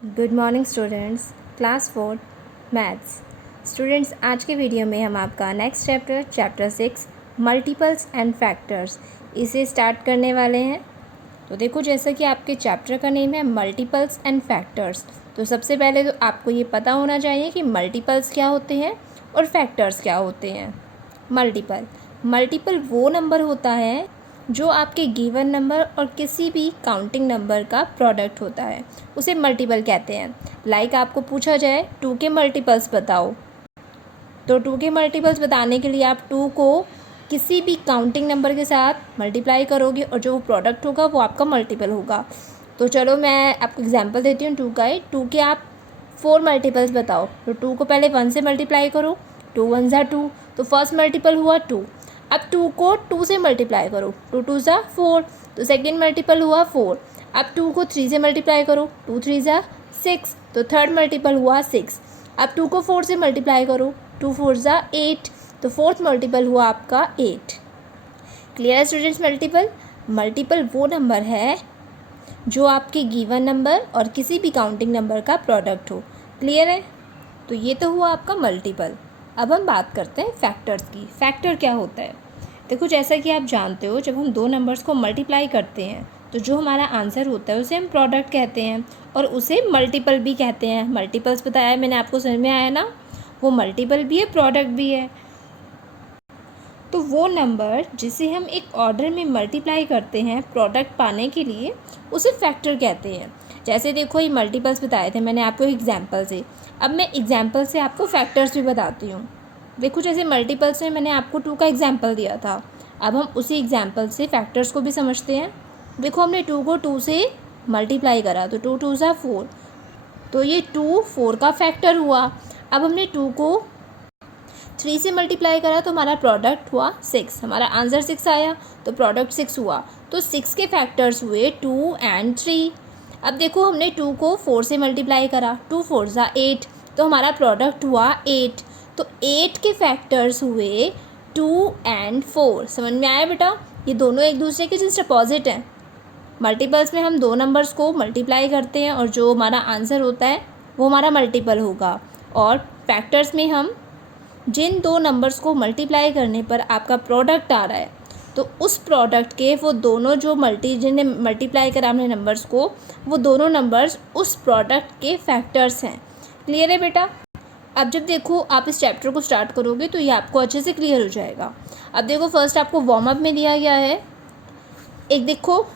Good morning students, class 4 maths. Students, आज के video में हम आपका next chapter 6 multiples and factors इसे स्टार्ट करने वाले हैं। तो देखो, जैसा कि आपके चैप्टर का नेम है मल्टीपल्स एंड फैक्टर्स, तो सबसे पहले तो आपको ये पता होना चाहिए कि मल्टीपल्स क्या होते हैं और फैक्टर्स क्या होते हैं। मल्टीपल वो नंबर होता है जो आपके गिवन नंबर और किसी भी काउंटिंग नंबर का प्रोडक्ट होता है, उसे मल्टीपल कहते हैं। लाइक आपको पूछा जाए 2 के मल्टीपल्स बताओ, तो 2 के मल्टीपल्स बताने के लिए आप 2 को किसी भी काउंटिंग नंबर के साथ मल्टीप्लाई करोगे और जो प्रोडक्ट होगा वो आपका मल्टीपल होगा। तो चलो मैं आपको एग्जांपल देती हूँ 2 का ही। 2 के आप 4 मल्टीपल्स बताओ, तो 2 को पहले 1 से मल्टीप्लाई करो, 2 1 ज़ा 2, तो फर्स्ट मल्टीपल हुआ 2। अब 2 को 2 से मल्टीप्लाई करो, 2 2 ज़ा 4, तो सेकेंड मल्टीपल हुआ 4। अब 2 को 3 से मल्टीप्लाई करो, 2 3 ज़ा 6, तो थर्ड मल्टीपल हुआ 6। अब 2 को 4 से मल्टीप्लाई करो, 2 4 ज़ा 8, तो फोर्थ मल्टीपल हुआ आपका 8। क्लियर है स्टूडेंट्स? मल्टीपल वो नंबर है जो आपके गिवन नंबर और किसी भी काउंटिंग नंबर का प्रोडक्ट हो। क्लियर है? तो ये तो हुआ आपका मल्टीपल। अब हम बात करते हैं फैक्टर्स की। फैक्टर क्या होता है? देखो, जैसा कि आप जानते हो, जब हम दो नंबर्स को मल्टीप्लाई करते हैं तो जो हमारा आंसर होता है उसे हम प्रोडक्ट कहते हैं और उसे मल्टीपल भी कहते हैं। मल्टीपल्स बताया मैंने आपको, समझ में आया ना? वो मल्टीपल भी है, प्रोडक्ट भी है। तो वो नंबर जिसे हम एक ऑर्डर में मल्टीप्लाई करते हैं प्रोडक्ट पाने के लिए, उसे फैक्टर कहते हैं। जैसे देखो, ये मल्टीपल्स बताए थे मैंने आपको एग्जाम्पल से। अब मैं एग्जाम्पल से आपको फैक्टर्स भी बताती हूँ। देखो, जैसे मल्टीपल्स में मैंने आपको 2 का एग्जाम्पल दिया था, अब हम उसी एग्जाम्पल से फैक्टर्स को भी समझते हैं। देखो, हमने 2 को 2 से मल्टीप्लाई करा, तो 2 2 ज़ा 4, तो ये 2 4 का फैक्टर हुआ। अब हमने 2 को 3 से मल्टीप्लाई करा तो हमारा प्रोडक्ट हुआ 6, हमारा आंसर 6 आया, तो प्रोडक्ट 6 हुआ। तो 6 के फैक्टर्स हुए 2 एंड 3। अब देखो, हमने 2 को 4 से मल्टीप्लाई करा, 2 4 ज़ा 8, तो हमारा प्रोडक्ट हुआ 8। तो 8 के फैक्टर्स हुए 2 एंड 4। समझ में आया बेटा? ये दोनों एक दूसरे के जस्ट अपोजिट हैं। मल्टीपल्स में हम दो नंबर्स को मल्टीप्लाई करते हैं और जो हमारा आंसर होता है वो हमारा मल्टीपल होगा, और फैक्टर्स में हम जिन दो नंबर्स को मल्टीप्लाई करने पर आपका प्रोडक्ट आ रहा है, तो उस प्रोडक्ट के वो दोनों जो जिन्हें मल्टीप्लाई करा हमने नंबर्स को, वो दोनों नंबर्स उस प्रोडक्ट के फैक्टर्स हैं। क्लियर है बेटा? अब जब देखो आप इस चैप्टर को स्टार्ट करोगे तो ये आपको अच्छे से क्लियर हो जाएगा। अब देखो, फर्स्ट आपको वार्म अप में दिया गया है, एक देखो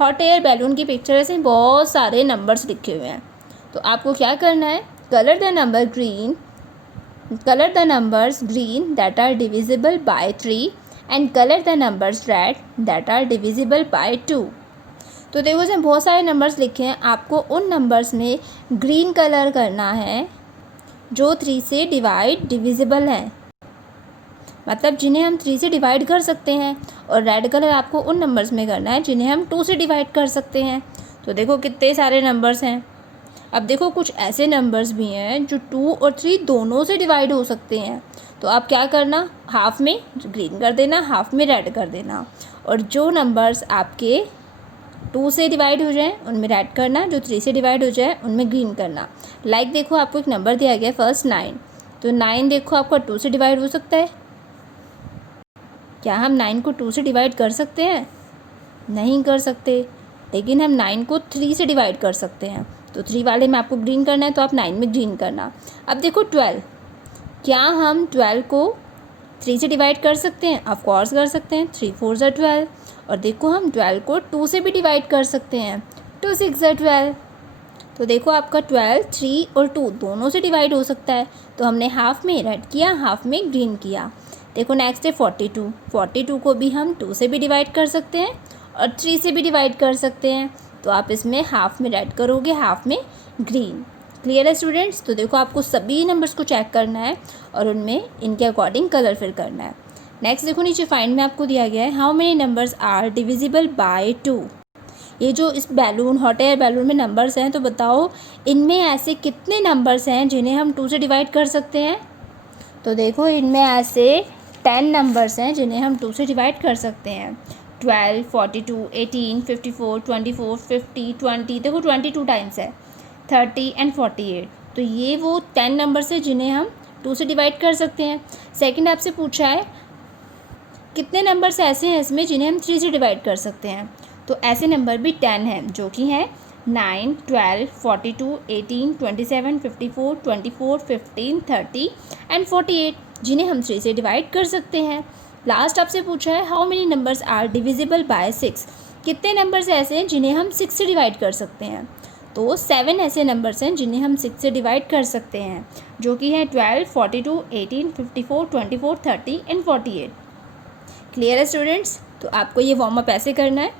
हॉट एयर बैलून की पिक्चर है, इसमें बहुत सारे नंबर्स लिखे हुए हैं। तो आपको क्या करना है? Colour the numbers green that are divisible by 3 and color the numbers red that are divisible by 2। तो देखो, इसमें बहुत सारे नंबर्स लिखे हैं, आपको उन नंबर्स में ग्रीन कलर करना है जो 3 से डिविजिबल हैं, मतलब जिन्हें हम 3 से डिवाइड कर सकते हैं, और रेड कलर आपको उन नंबर्स में करना है जिन्हें हम 2 से डिवाइड कर सकते हैं। तो देखो कितने सारे नंबर्स हैं। अब देखो, कुछ ऐसे नंबर्स भी हैं जो 2 और 3 दोनों से डिवाइड हो सकते हैं। तो आप क्या करना, हाफ में ग्रीन कर देना, हाफ में रेड कर देना, और जो नंबर्स आपके 2 से डिवाइड हो जाए उनमें रेड करना, जो 3 से डिवाइड हो जाए उनमें ग्रीन करना। लाइक देखो, आपको एक नंबर दिया गया फर्स्ट 9, तो 9 देखो आपका 2 से डिवाइड हो सकता है। क्या हम 9 को 2 से डिवाइड कर सकते हैं? नहीं कर सकते, लेकिन हम 9 को 3 से डिवाइड कर सकते हैं। तो 3 वाले में आपको ग्रीन करना है, तो आप 9 में ग्रीन करना। अब देखो 12, क्या हम 12 को 3 से डिवाइड कर सकते हैं? ऑफ कोर्स कर सकते हैं, 3 4 ज़ा 12। और देखो, हम 12 को 2 से भी डिवाइड कर सकते हैं, 2 6 ज़ा 12। तो देखो, आपका 12 3 और 2 दोनों से डिवाइड हो सकता है, तो हमने हाफ में रेड किया, हाफ में ग्रीन किया। देखो नेक्स्ट है 42। 42 को भी हम 2 से भी डिवाइड कर सकते हैं और 3 से भी डिवाइड कर सकते हैं, तो आप इसमें हाफ में रेड करोगे, हाफ में ग्रीन। क्लियर है स्टूडेंट्स? तो देखो, आपको सभी नंबर्स को चेक करना है और उनमें इनके अकॉर्डिंग कलर फिल करना है। नेक्स्ट देखो, नीचे फाइंड में आपको दिया गया है how many numbers are divisible by 2। ये जो इस बैलून, हॉट एयर बैलून में नंबर्स हैं, तो बताओ इनमें ऐसे कितने नंबर्स हैं जिन्हें हम 2 से डिवाइड कर सकते हैं? तो देखो, इनमें ऐसे 10 नंबर्स हैं जिन्हें हम 2 से डिवाइड कर सकते हैं। 12 42 18 54 24 50 20, देखो 22 टाइम्स है। 30 एंड 48। तो ये वो 10 नंबर्स हैं जिन्हें हम 2 से डिवाइड कर सकते हैं। सेकंड आपसे पूछा है कितने नंबर्स ऐसे हैं इसमें जिन्हें हम 3 से डिवाइड कर सकते हैं। तो ऐसे नंबर भी 10 हैं, जो कि हैं 9, 12, 42, 18, 27, 54, 24, 15, 30 एंड 48, जिन्हें हम 3 से डिवाइड कर सकते हैं। लास्ट आपसे पूछा है how many numbers are divisible by 6। कितने नंबर्स ऐसे हैं जिन्हें हम 6 से डिवाइड कर सकते हैं। तो 7 ऐसे नंबर्स हैं जिन्हें हम 6 से डिवाइड कर सकते हैं, जो कि है 12, 42, 18, 54, 24, 30 एंड 48। क्लियर है स्टूडेंट्स? तो आपको ये वार्म अप ऐसे करना है।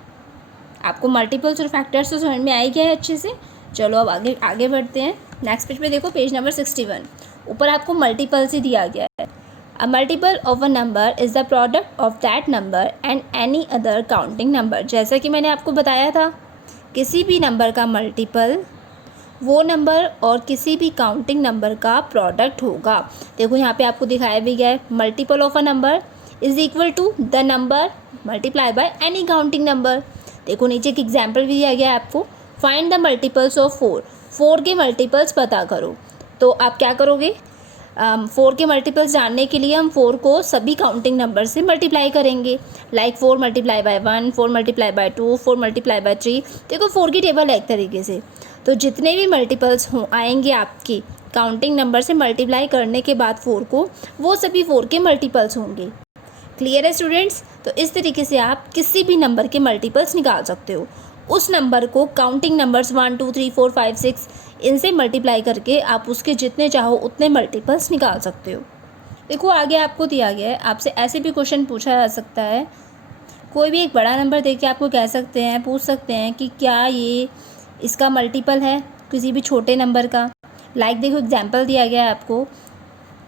आपको मल्टीपल्स और फैक्टर्स तो समझ में आ ही गया है अच्छे से। चलो अब आगे बढ़ते हैं। नेक्स्ट पेज पे देखो, पेज नंबर 61। ऊपर आपको मल्टीपल्स ही दिया गया है। अ multiple of a number is the product of that number and any other counting number. जैसा कि मैंने आपको बताया था, किसी भी नंबर का मल्टीपल वो नंबर और किसी भी काउंटिंग नंबर का प्रोडक्ट होगा। देखो यहाँ पे आपको दिखाया भी गया है, multiple of a number is equal to the number multiply by any counting number. देखो नीचे एक एग्जाम्पल भी दिया गया है आपको, फाइंड द मल्टीपल्स ऑफ 4। 4 के मल्टीपल्स पता करो। तो आप क्या करोगे, 4 के मल्टीपल्स जानने के लिए हम 4 को सभी काउंटिंग नंबर से मल्टीप्लाई करेंगे। Like 4 multiply by 1, 4 multiply by 2, 4 multiply by 3। देखो 4 की टेबल है एक तरीके से। तो जितने भी मल्टीपल्स आएंगे आपकी काउंटिंग नंबर से मल्टीप्लाई करने के बाद 4 को, वो सभी 4 के मल्टीपल्स होंगे। क्लियर है स्टूडेंट्स? तो इस तरीके से आप किसी भी नंबर के मल्टीपल्स निकाल सकते हो। उस नंबर को काउंटिंग नंबर्स 1, 2, 3, 4, 5, 6 इनसे मल्टीप्लाई करके आप उसके जितने चाहो उतने मल्टीपल्स निकाल सकते हो। देखो आगे आपको दिया गया है, आपसे ऐसे भी क्वेश्चन पूछा जा सकता है। कोई भी एक बड़ा नंबर देके आपको कह सकते हैं, पूछ सकते हैं कि क्या ये इसका मल्टीपल है किसी भी छोटे नंबर का। लाइक देखो एग्जाम्पल दिया गया है आपको,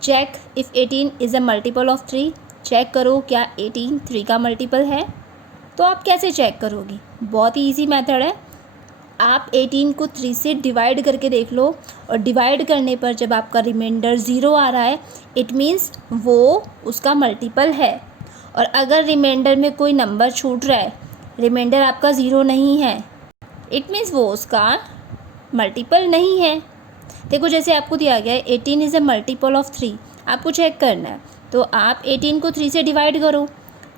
check if 18 is a multiple of 3। Check करो क्या 18 3 का मल्टीपल है। तो आप कैसे चेक करोगी? बहुत ही ईजी मेथड है। आप 18 को 3 से डिवाइड करके देख लो, और डिवाइड करने पर जब आपका रिमाइंडर 0 आ रहा है, इट मीन्स वो उसका मल्टीपल है। और अगर रिमाइंडर में कोई नंबर छूट रहा है, रिमाइंडर आपका 0 नहीं है, इट मीन्स वो उसका मल्टीपल नहीं है। देखो जैसे आपको दिया गया है 18 इज़ अ मल्टीपल ऑफ 3, आपको चेक करना है। तो आप 18 को 3 से डिवाइड करो,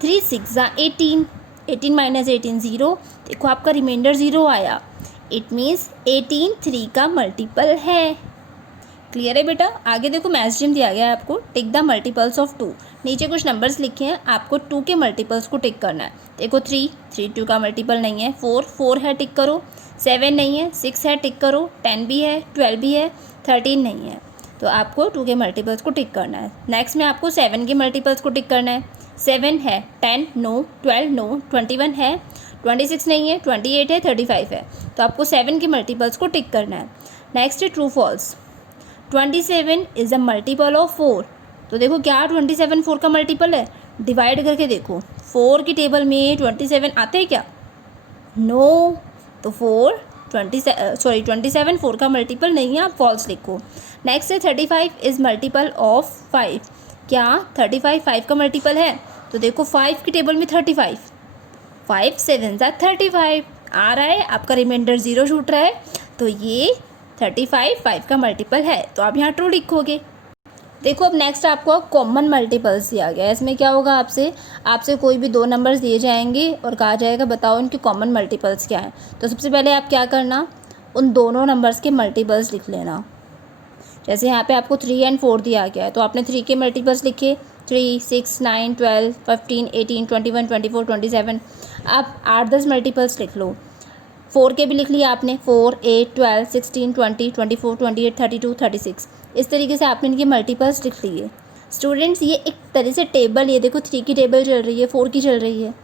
3 6 18, 18 माइनस 18 0। देखो आपका रिमाइंडर 0 आया, इट मीन्स 18 3 का मल्टीपल है। क्लियर है बेटा? आगे देखो मैक्सिमम दिया गया है आपको, टिक द मल्टीपल्स ऑफ 2। नीचे कुछ नंबर्स लिखे हैं, आपको 2 के मल्टीपल्स को टिक करना है। देखो 3 2 का मल्टीपल नहीं है, 4 है टिक करो, 7 नहीं है, 6 है टिक करो, 10 भी है, 12 भी है, 13 नहीं है। तो आपको 2 के मल्टीपल्स को टिक करना है। नेक्स्ट में आपको 7 के मल्टीपल्स को टिक करना है। 7 है, 10 नो, 12 नो, 21 है, 26 नहीं है, 28 है, 35 है। तो आपको 7 के मल्टीपल्स को टिक करना है। नेक्स्ट है true false. 27 is a multiple of 4। तो देखो क्या 27 4 का मल्टीपल है? डिवाइड करके देखो, 4 की टेबल में 27 आते हैं क्या? नो। तो 27 4 का मल्टीपल नहीं है, आप फॉल्स लिखो। नेक्स्ट है 35 इज़ मल्टीपल ऑफ 5। क्या 35 5 का मल्टीपल है? तो देखो 5 की टेबल में 35, 5 7 35 आ रहा है, आपका रिमाइंडर 0 छूट रहा है, तो ये 35 5 का मल्टीपल है। तो आप यहाँ ट्रू लिखोगे। देखो अब नेक्स्ट आपको कॉमन मल्टीपल्स दिया गया है। इसमें क्या होगा, आपसे कोई भी 2 नंबर्स दिए जाएंगे और कहा जाएगा बताओ इनके कॉमन मल्टीपल्स क्या हैं। तो सबसे पहले आप क्या करना, उन दोनों नंबर्स के मल्टीपल्स लिख लेना। जैसे यहाँ पे आपको 3 एंड 4 दिया गया है, तो आपने 3 के मल्टीपल्स लिखे, 3 6 9 12 15 18 21 24 27। आप 8-10 मल्टीपल्स लिख लो। 4 के भी लिख लिया आपने, 4 8 12 16 20 24 28 32 36। इस तरीके से आपने इनके मल्टीपल्स लिख लिए। स्टूडेंट्स ये एक तरह से टेबल, ये देखो 3 की टेबल चल रही है, 4 की चल रही है,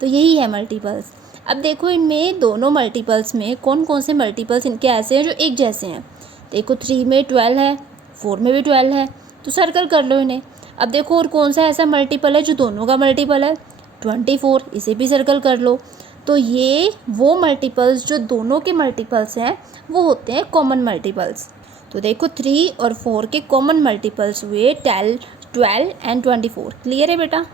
तो यही है मल्टीपल्स। अब देखो इनमें दोनों मल्टीपल्स में कौन कौन से मल्टीपल्स इनके ऐसे हैं जो एक जैसे हैं। देखो 3 में 12 है, 4 में भी 12 है, तो सर्कल कर लो इन्हें। अब देखो और कौन सा ऐसा मल्टीपल है जो दोनों का मल्टीपल है, 24, इसे भी सर्कल कर लो। तो ये वो मल्टीपल्स जो दोनों के मल्टीपल्स हैं वो होते हैं कॉमन मल्टीपल्स। तो देखो 3 और 4 के कॉमन मल्टीपल्स हुए 12 एंड 24। क्लियर है बेटा?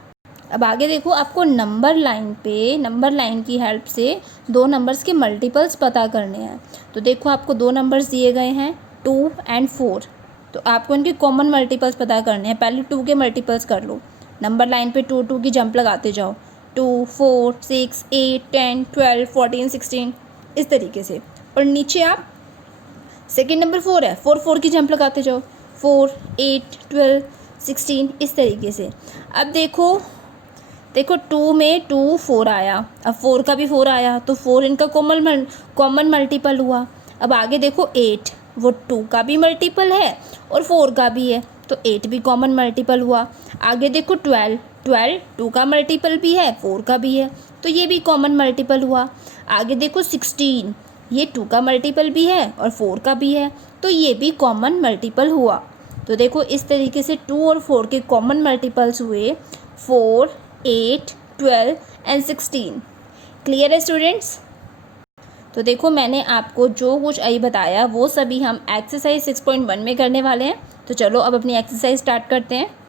अब आगे देखो, आपको नंबर लाइन की हेल्प से दो नंबर्स के मल्टीपल्स पता करने हैं। तो देखो, आपको दो नंबर्स दिए गए हैं 2 और 4, तो आपको इनके कॉमन मल्टीपल्स पता करने हैं। पहले 2 के मल्टीपल्स कर लो, नंबर लाइन पे 2 2 की जंप लगाते जाओ, 2 4 6 8 10 12 14 16 इस तरीके से। और नीचे आप सेकेंड नंबर 4 है, 4 4 की जंप लगाते जाओ, 4 8 12 16 इस तरीके से। अब देखो 2 में 2 4 आया, अब 4 का भी 4 आया, तो 4 इनका कॉमन मल्टीपल हुआ। अब आगे देखो 8, वो 2 का भी मल्टीपल है और 4 का भी है, तो 8 भी कॉमन मल्टीपल हुआ। आगे देखो 12 2 का मल्टीपल भी है, 4 का भी है, तो ये भी कॉमन मल्टीपल हुआ। आगे देखो 16, ये 2 का मल्टीपल भी है और 4 का भी है, तो ये भी कॉमन मल्टीपल हुआ। तो देखो, इस तरीके से 2 और 4 के कॉमन मल्टीपल्स हुए 4 8 12 एंड 16। क्लियर है स्टूडेंट्स? तो देखो, मैंने आपको जो कुछ अभी बताया वो सभी हम एक्सरसाइज 6.1 में करने वाले हैं। तो चलो अब अपनी एक्सरसाइज स्टार्ट करते हैं।